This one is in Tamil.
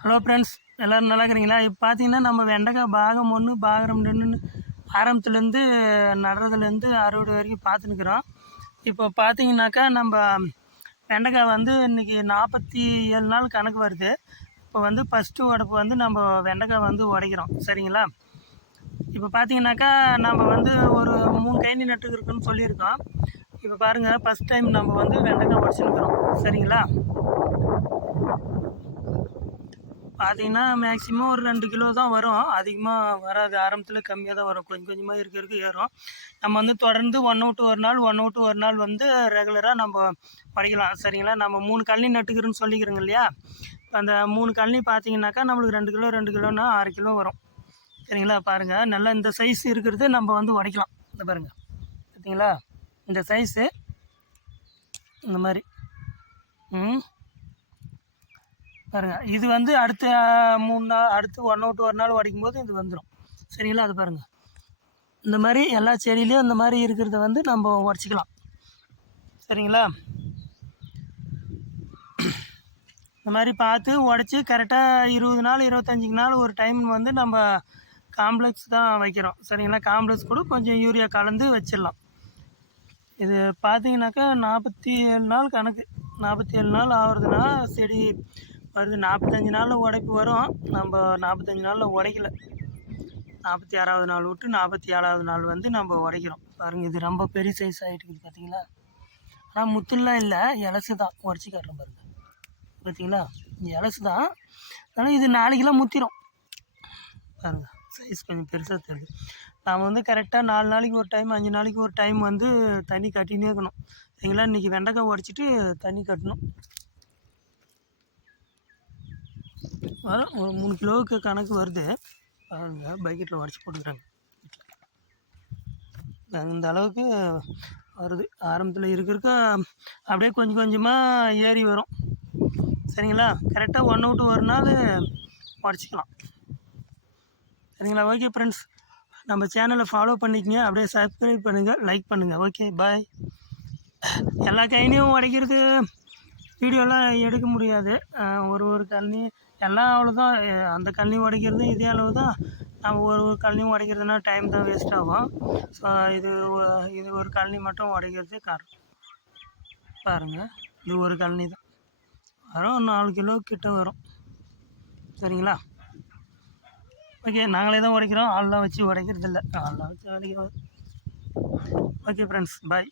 ஹலோ ஃப்ரெண்ட்ஸ், எல்லோரும் நல்லா இருக்கிறீங்களா? இப்போ பார்த்தீங்கன்னா நம்ம வெண்டைக்காய் பாகம் 1 பாகம் 2ன்னு ஆரம்பத்துலேருந்து நடுறதுலேருந்து அறுவடை வரைக்கும் பார்த்துன்னுக்குறோம். இப்போ பார்த்தீங்கன்னாக்கா நம்ம வெண்டைக்காய் வந்து இன்றைக்கி 47 நாள் கணக்கு வருது. இப்போ வந்து ஃபஸ்ட்டு உடப்பு வந்து நம்ம வெண்டைக்காய் வந்து உடைக்கிறோம், சரிங்களா? இப்போ பார்த்தீங்கன்னாக்கா நம்ம வந்து ஒரு 3 கைனி நட்டுருக்குன்னு சொல்லியிருக்கோம். இப்போ பாருங்கள், ஃபஸ்ட் டைம் நம்ம வந்து வெண்டைக்காய் உடச்சிருக்கிறோம், சரிங்களா? பார்த்தீங்கன்னா மேக்ஸிமம் ஒரு 2 கிலோ தான் வரும், அதிகமாக வராது. ஆரம்பத்தில் கம்மியாக தான் வரும், கொஞ்சம் கொஞ்சமாக இருக்க ஏறும். நம்ம வந்து தொடர்ந்து ஒன்று விட்டு ஒரு நாள் வந்து ரெகுலராக நம்ம உடைக்கலாம், சரிங்களா? நம்ம 3 கழனி நட்டுக்கிறோன்னு சொல்லிக்கிறோங்க இல்லையா? அந்த 3 கழனி பார்த்தீங்கன்னாக்கா நம்மளுக்கு 2 கிலோன்னா 6 கிலோ வரும், சரிங்களா? பாருங்கள், நல்லா இந்த சைஸ் இருக்கிறது நம்ம வந்து உடைக்கலாம். இந்த பாருங்கள், பார்த்தீங்களா? இந்த சைஸு இந்த மாதிரி பாருங்கள். இது வந்து அடுத்த 3 நாள் அடுத்து ஒன்று விட்டு ஒரு நாள் உடைக்கும் போது இது வந்துடும், சரிங்களா? அது பாருங்கள், இந்த மாதிரி எல்லா செடியிலையும் இந்த மாதிரி இருக்கிறத வந்து நம்ம உடச்சிக்கலாம், சரிங்களா? இந்த மாதிரி பார்த்து உடச்சி கரெக்டாக 20 நாள் 25 நாள் ஒரு டைம் வந்து நம்ம காம்ப்ளெக்ஸ் தான் வைக்கிறோம், சரிங்களா? காம்ப்ளெக்ஸ் கூட கொஞ்சம் யூரியா கலந்து வச்சிடலாம். இது பார்த்தீங்கன்னாக்கா 47 நாள் கணக்கு. 47 நாள் ஆகுறதுனா செடி வருது. 45 நாளில் உடைப்பு வரும். நம்ம 45 நாளில் உடைக்கல, 46வது நாள் விட்டு 47வது நாள் வந்து நம்ம உடைக்கிறோம். பாருங்கள், இது ரொம்ப பெரிய சைஸ் ஆகிட்டுக்குது, பார்த்தீங்களா? ஆனால் முத்துலாம் இல்லை, இலசு தான். உடச்சி காட்டுறோம் பாருங்கள், பார்த்தீங்களா? இலசு தான், ஆனால் இது 4 கிலோ முத்திரும். பாருங்கள், சைஸ் கொஞ்சம் பெருசாக தெரியுது. நாம் வந்து கரெக்டாக 4 நாளைக்கு ஒரு டைம் 5 நாளைக்கு ஒரு டைம் வந்து தண்ணி கட்டினே இருக்கணும், சரிங்களா? இன்றைக்கி வெண்டைக்காய் உடச்சிட்டு தண்ணி கட்டணும். ஒரு 3 கிலோவுக்கு கணக்கு வருது. பாருங்கள், பக்கெட்டில் உடச்சி போட்டுக்கிறாங்க. இந்த அளவுக்கு வருது. ஆரம்பத்தில் இருக்க அப்படியே கொஞ்சம் கொஞ்சமாக ஏறி வரும், சரிங்களா? கரெக்டாக ஒன்று விட்டு ஒரு நாள் உடச்சிக்கலாம், சரிங்களா? ஓகே ஃப்ரெண்ட்ஸ், நம்ம சேனலை ஃபாலோ பண்ணிக்கங்க, அப்படியே சப்ஸ்கிரைப் பண்ணுங்கள், லைக் பண்ணுங்கள். ஓகே, பாய். எல்லா கைனியும் உடைக்கிறது வீடியோலாம் எடுக்க முடியாது. ஒரு கழனி எல்லாம் அவ்வளோதான். அந்த கழனி உடைக்கிறது இதே அளவு தான். நம்ம ஒரு கழனியும் உடைக்கிறதுனா டைம் தான் வேஸ்ட் ஆகும். ஸோ இது ஒரு கழனி மட்டும் உடைக்கிறது காரணம். பாருங்கள், இது ஒரு கழனி தான் வரும், 4 கிலோ கிட்ட வரும், சரிங்களா? ஓகே, நாங்களே தான் உடைக்கிறோம், ஆள்லாம் வச்சு உடைக்கிறது இல்லை, ஆள்லாம் வச்சு உடைக்கிறோம். ஓகே ஃப்ரெண்ட்ஸ், பாய்.